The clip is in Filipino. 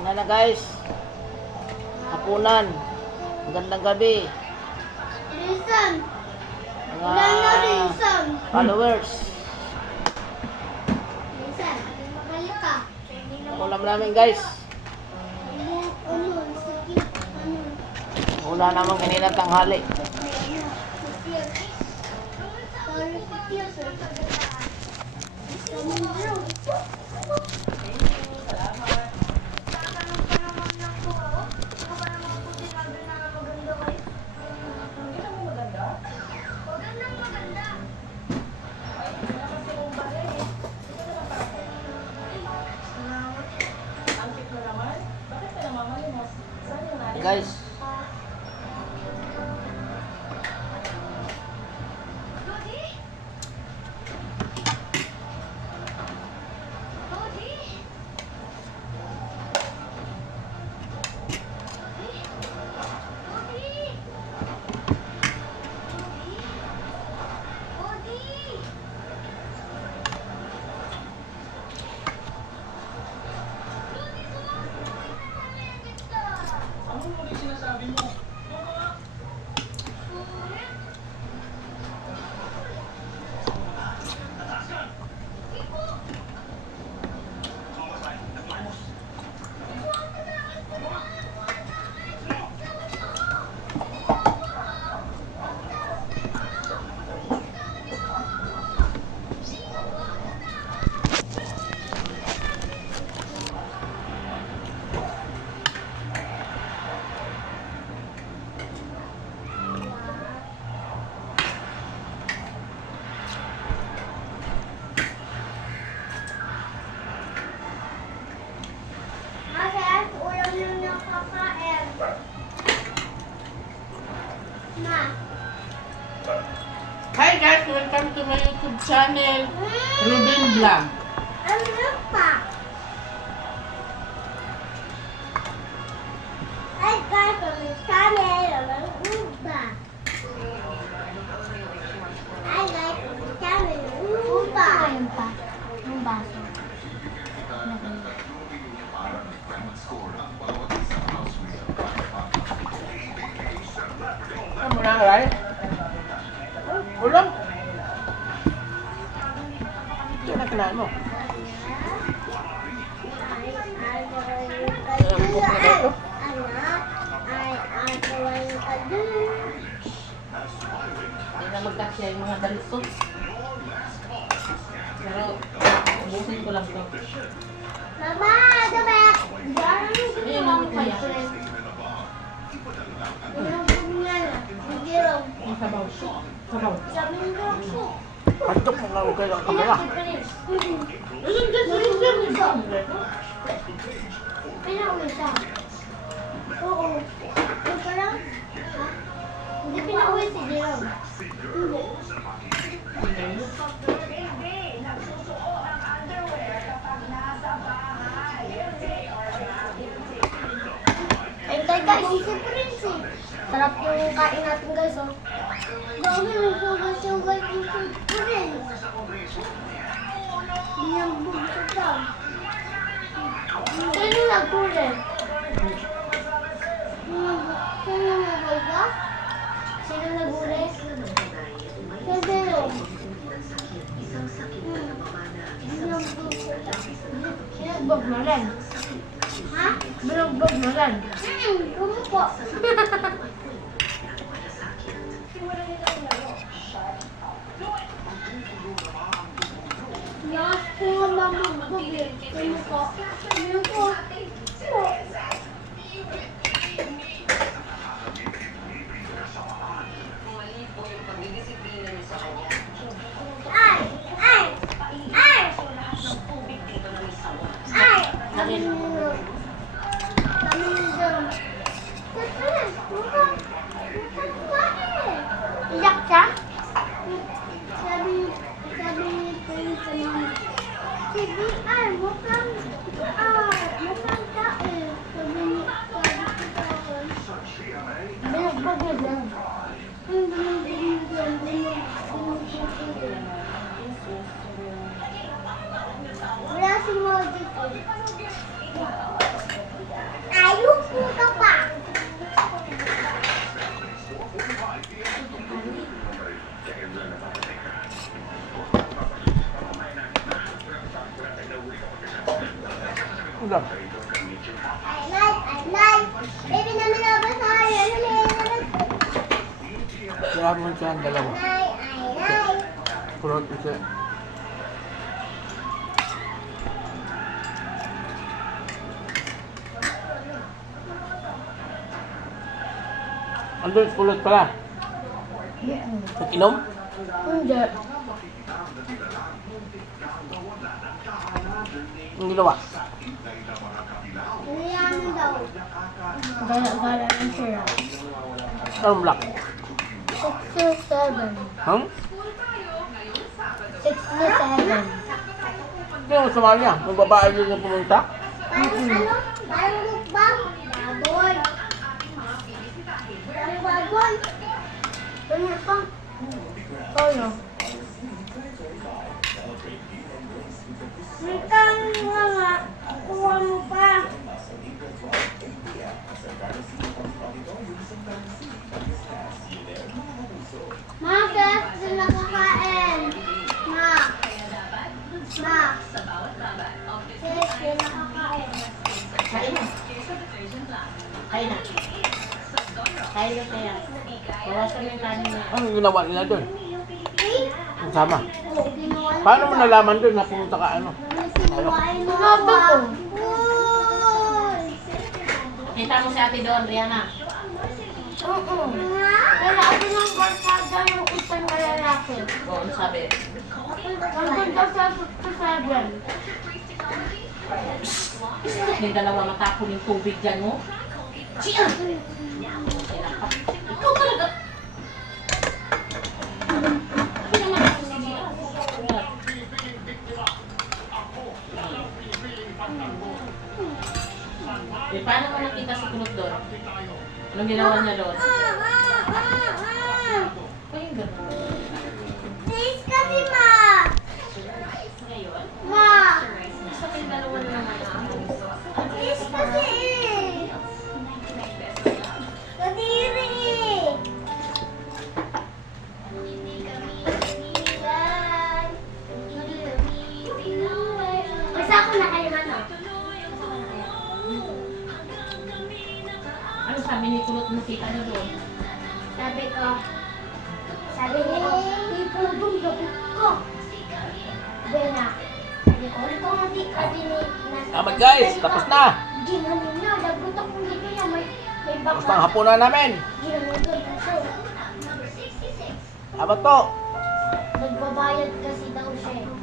Yan na guys. Hapunan. Magandang gabi. Reason. Mga Wala na reason. followers. Reason. Magalit ka. Ang ulam namin guys. Ano? Sakit. Ano? Wala naman kanina tanghali. Guys. Hi guys, welcome to my YouTube channel, Ruben Vlog. Ano pa? Ay, guys, kami channel. Uba. Ay, guys, kami channel. Uba. Ayun pa. Yung baso. Ano mo na, Ray? Ulam? Ito na kailangan mo. Hindi na magkasya yung mga dalito. Pero, ubusin ko lang ito. Mama, dapat. Ayun ang kaya. Ang sabaw. Sabaw. Pantok mo nga kayo ang kamera. Pinauwi siya. Oo. Ito lang? Ha? Hindi pinauwi si Jerome. Hindi. Ay, guys, si Prince eh. Sarap yung kain natin guys, oh. Dami yung sugat-sugat yung si Prince. Binambog sa daw. Sino nagpuli? Sino nagpuli? Sino nagpuli? Si Jerome. Binagbog na rin. Ha? Binagbog na rin. Ano po? Yes, kung mabugbog eh. Ano po? Ano po? Ay! Ay! Ay! Ay! Kami nyo. Kami nyo. Iyak siya? Sabi ni Prince sa mama, si BR, mukhang tae. Sabi ni Binagbog na lang. Wala si Moji ko. Ano? I like. Baby namin nabasa yun. Kaya mo siya ang dalawa. I like. Kurot isa. Andun, kulot pala. Inom? Hindi. Ang ginawa? Ano daw? Gala-gala ng syrup. Anong black? 6 to 7. Hmm? 6 to 7. Hindi mo sama niya. Ang babae din na pumunta. Parang ano? Parang mukbang? Baboy. Parang baboy. Ano pa? Kaya. Mitang nga. Kuha mo pa. Ma, guys, sila nakakain. Ma. Ma. Sis, sila nakakain. Kain na. Kain na. Kain na kaya. Bawasan mo yung kanin na. Anong ginawa nila doon? Ang sama. Paano mo nalaman doon na pumunta ka ano? Sinabi ko. Kita mo si ate doon, Rihanna. Oo. Lalaki ng barkada yung isang lalaki. O, ano sabi? Ang ganda sa 7. Yung dalawa matapon yung tubig dyan mo. Siya! Ikaw talaga. Hindi naman ako siya. Eh, paano mo nakita si Kulot doon? Anong ginawa niya doon? Ay, yung gano'n. Please kasi, ma. Ngayon, Ma. sa may dalawa na naman na. Please kasi. Kadiri. Basta ako na kayo na. Ano sabi ni Kulot mo kita niyo doon? Sabi niya, ipulong gabit ko. Bena. Sabi ko, ito nga di ka din. Tama guys, tapos na. Ginanon na, lagot akong dito niya. May Tapos baka. na ang hapunan namin. Ginanon ko dito. Abat po. Nagbabayad kasi daw siya.